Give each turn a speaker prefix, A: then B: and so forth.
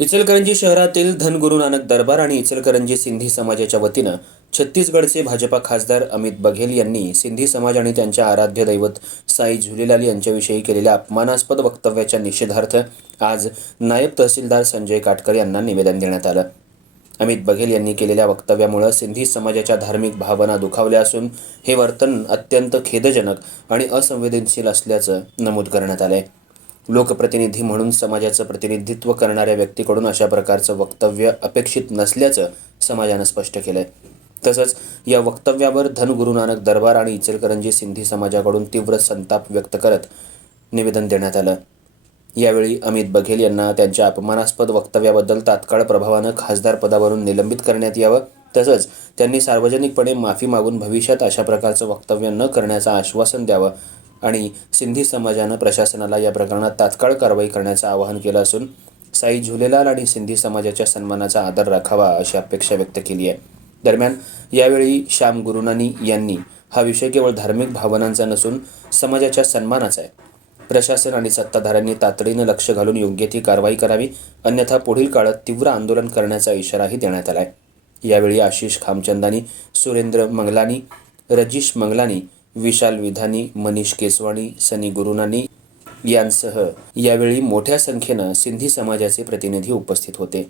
A: इचलकरंजी शहरातील धनगुरू नानक दरबार आणि इचलकरंजी सिंधी समाजाच्या वतीनं छत्तीसगडचे भाजपा खासदार अमित बघेल यांनी सिंधी समाज आणि त्यांच्या आराध्य दैवत साई झुलेलाल यांच्याविषयी केलेल्या अपमानास्पद वक्तव्याच्या निषेधार्थ आज नायब तहसीलदार संजय काटकर यांना निवेदन देण्यात आलं. अमित बघेल यांनी केलेल्या वक्तव्यामुळे सिंधी समाजाच्या धार्मिक भावना दुखावल्या असून हे वर्तन अत्यंत खेदजनक आणि असंवेदनशील असल्याचं नमूद करण्यात आलंय. लोकप्रतिनिधी म्हणून समाजाचं प्रतिनिधित्व करणाऱ्या व्यक्तीकडून अशा प्रकारचं वक्तव्य अपेक्षित नसल्याचं समाजानं स्पष्ट केलंय. तसंच या वक्तव्यावर धनगुरू नानक दरबार आणि इचलकरंजी सिंधी समाजाकडून तीव्र संताप व्यक्त करत निवेदन देण्यात आलं. यावेळी अमित बघेल यांना त्यांच्या अपमानास्पद वक्तव्याबद्दल तात्काळ प्रभावानं खासदार पदावरून निलंबित करण्यात यावं. तसंच त्यांनी सार्वजनिकपणे माफी मागून भविष्यात अशा प्रकारचं वक्तव्य न करण्याचं आश्वासन द्यावं. आणि सिंधी समाजानं प्रशासनाला या प्रकरणात तात्काळ कारवाई करण्याचं आवाहन केलं असून साई झुलेलाल आणि सिंधी समाजाच्या सन्मानाचा आदर राखावा अशी अपेक्षा व्यक्त केली आहे. दरम्यान यावेळी श्याम गुरुनानी यांनी हा विषय केवळ धार्मिक भावनांचा नसून समाजाच्या सन्मानाचा आहे. प्रशासन आणि सत्ताधाऱ्यांनी तातडीनं लक्ष घालून योग्य ती कारवाई करावी अन्यथा पुढील काळात तीव्र आंदोलन करण्याचा इशाराही देण्यात आला आहे यावेळी आशिष खामचंदानी सुरेंद्र मंगलानी रजिश मंगलानी विशाल विधानी मनीष केसवाणी सनी गुरुनानी यांसह यावेळी मोठ्या संख्येनं सिंधी समाजाचे प्रतिनिधी उपस्थित होते.